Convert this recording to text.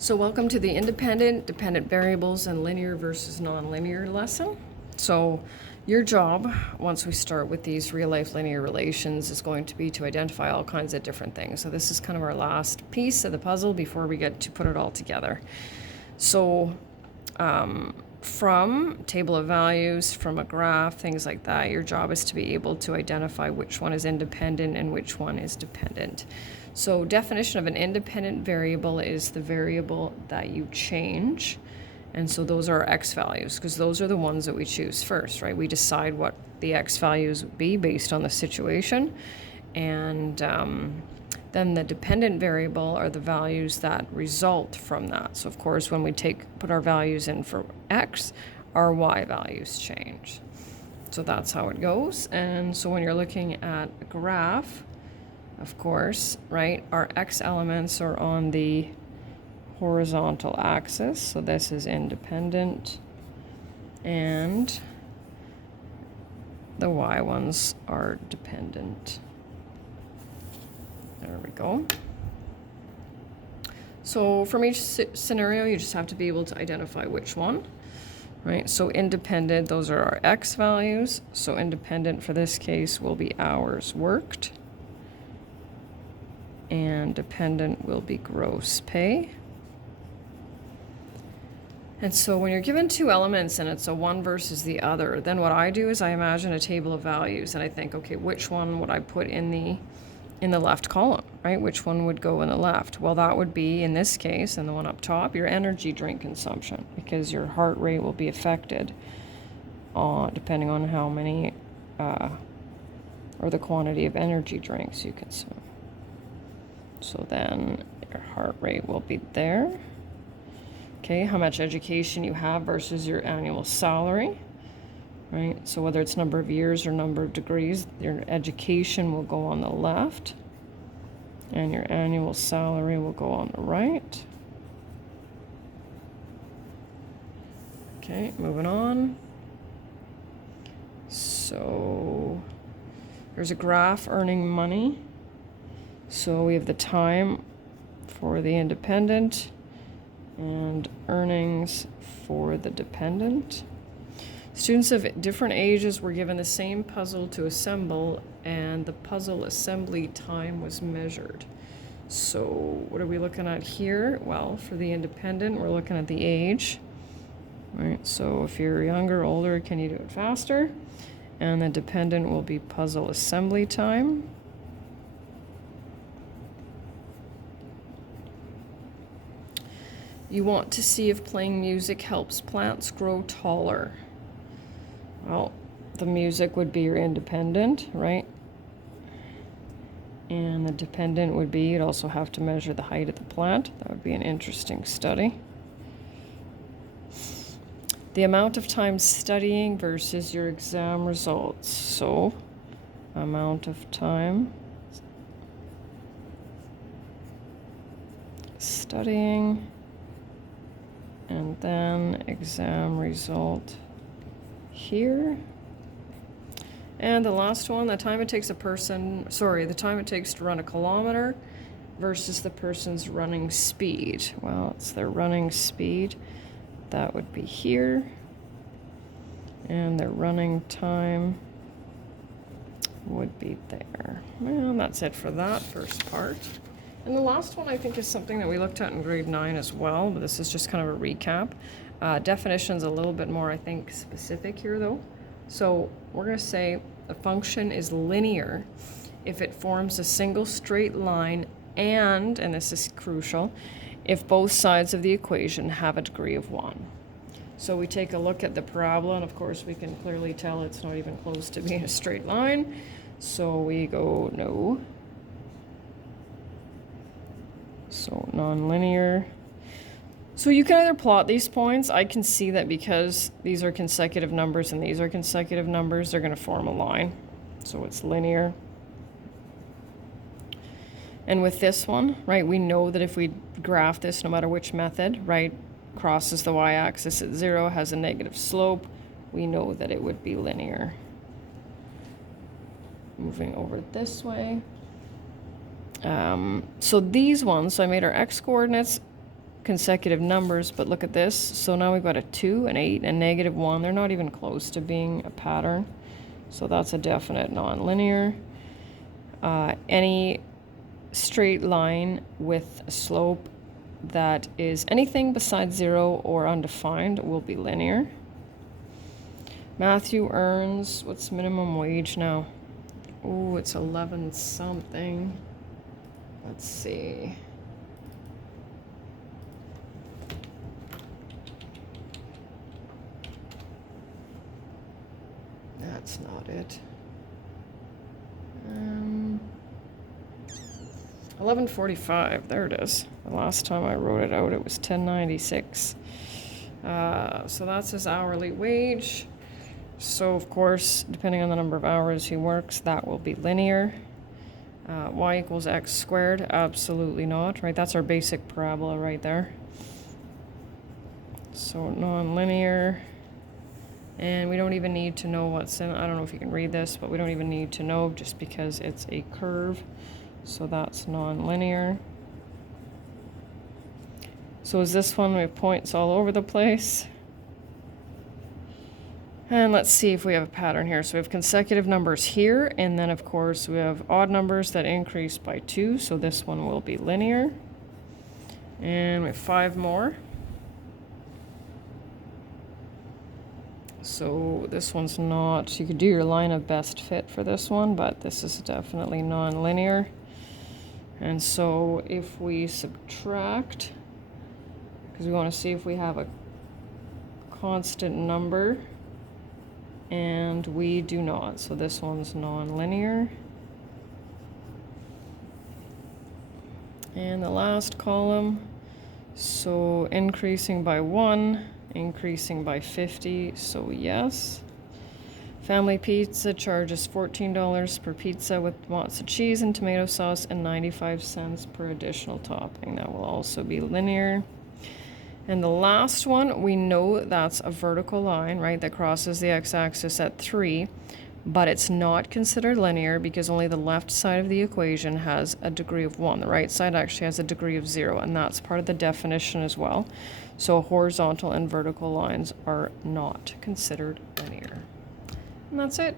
So welcome to the independent, dependent variables, and linear versus nonlinear lesson. So your job, once we start with these real-life linear relations, is going to be to identify all kinds of different things. So this is kind of our last piece of the puzzle before we get to put it all together. So from table of values, from a graph, things like that, your job is to be able to identify which one is independent and which one is dependent. So definition of an independent variable is the variable that you change. And so those are our x values, because those are the ones that we choose first, right? We decide what the x values would be based on the situation. And then the dependent variable are the values that result from that. So of course, when we put our values in for x, our y values change. So that's how it goes. And so when you're looking at a graph, of course, right, our x elements are on the horizontal axis. So this is independent, and the y ones are dependent. There we go. So from each scenario, you just have to be able to identify which one, right? So independent, those are our x values. So independent for this case will be hours worked. And dependent will be gross pay. And so when you're given two elements and it's a one versus the other, then what I do is I imagine a table of values and I think, okay, which one would I put in the left column, right? Which one would go in the left? Well, that would be, in this case, and the one up top, your energy drink consumption, because your heart rate will be affected depending on how many or the quantity of energy drinks you consume. So then your heart rate will be there. Okay, how much education you have versus your annual salary, right? So whether it's number of years or number of degrees, your education will go on the left and your annual salary will go on the right. Okay, moving on. So there's a graph earning money. So we have the time for the independent and earnings for the dependent. Students of different ages were given the same puzzle to assemble, and the puzzle assembly time was measured. So what are we looking at here? Well, for the independent, we're looking at the age, right? So if you're younger, older, can you do it faster? And the dependent will be puzzle assembly time. You want to see if playing music helps plants grow taller. Well, the music would be your independent, right? And the dependent would be, you'd also have to measure the height of the plant. That would be an interesting study. The amount of time studying versus your exam results. So, amount of time studying, and then exam result here. And the last one, the time it takes to run a kilometer versus the person's running speed. Well, it's their running speed. That would be here. And their running time would be there. Well, that's it for that first part. And the last one, I think, is something that we looked at in grade 9 as well, but this is just kind of a recap. Definition's a little bit more, I think, specific here, though. So we're going to say a function is linear if it forms a single straight line and this is crucial, if both sides of the equation have a degree of 1. So we take a look at the parabola, and of course we can clearly tell it's not even close to being a straight line. So we go no. So nonlinear. So you can either plot these points. I can see that because these are consecutive numbers and these are consecutive numbers, they're going to form a line. So it's linear. And with this one, right, we know that if we graph this, no matter which method, right, crosses the y-axis at 0, has a negative slope, we know that it would be linear. Moving over this way. So these ones, so I made our x coordinates consecutive numbers, but look at this. So now we've got a 2, an 8, and -1. They're not even close to being a pattern. So that's a definite nonlinear. Any straight line with a slope that is anything besides 0 or undefined will be linear. Matthew earns, what's minimum wage now? Oh, it's 11 something. Let's see. That's not it. 11.45. There it is. The last time I wrote it out, it was 10.96. So that's his hourly wage. So of course, depending on the number of hours he works, that will be linear. Y equals x squared? Absolutely not, right? That's our basic parabola right there. So non-linear. And we don't even need to know what's in, I don't know if you can read this, but we don't even need to know just because it's a curve. So that's non-linear. So is this one with points all over the place? And let's see if we have a pattern here. So we have consecutive numbers here, and then of course we have odd numbers that increase by 2, so this one will be linear. And we have 5 more. So this one's not, you could do your line of best fit for this one, but this is definitely non-linear. And so if we subtract, because we want to see if we have a constant number, and we do not, so this one's non-linear. And the last column, so increasing by 1, increasing by 50, so yes. Family Pizza charges $14 per pizza with lots of cheese and tomato sauce and 95 cents per additional topping. That will also be linear. And the last one, we know that's a vertical line, right, that crosses the x-axis at 3, but it's not considered linear because only the left side of the equation has a degree of 1. The right side actually has a degree of 0, and that's part of the definition as well. So horizontal and vertical lines are not considered linear. And that's it.